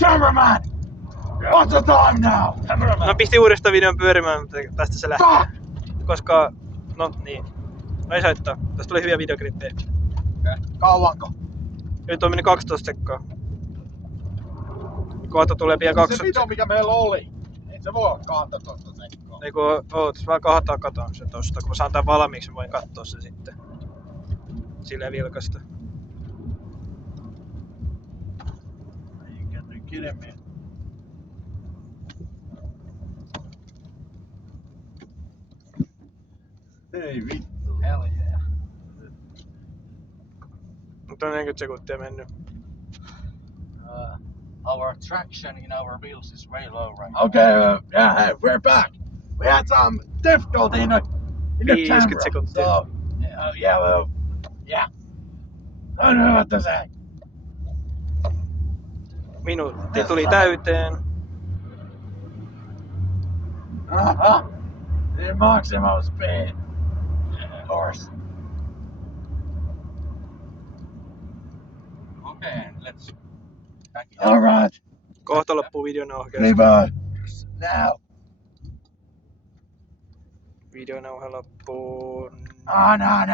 Cameraman! What's the time now? Cameraman! Mä pistin uudestaan videon pyörimään, mutta tästä se lähti. Koska, no niin, ei se haittaa. Tästä tuli hyviä videoklippejä. Kauanko? Nyt on mennyt 12 sekkaa. Kohta tulee pian 20 Se video mikä meillä oli. Ei se voi olla 12 sekkaa. Ei kun ootas, mä kahtaa katon se tosta. Kun mä saan tän valmiiksi, mä voin kattoo se sitten. Silleen vilkasta. Ei käy kidemmin. Ei vittu. Hell yeah. Mutta on 40 sekuntia mennyt. Our traction in our wheels is way low right now. Okay, yeah, hey, we're back. We had some difficulty in the 50 camera. sekuntia. So, yeah. I don't know what to say. Minuutti tuli täyteen. Uh-huh. The maximum speed. Of course. Okay, let's back it up. Alright. Kohta loppuu videonauha. Reverse. Now. Videonauha loppuu. No.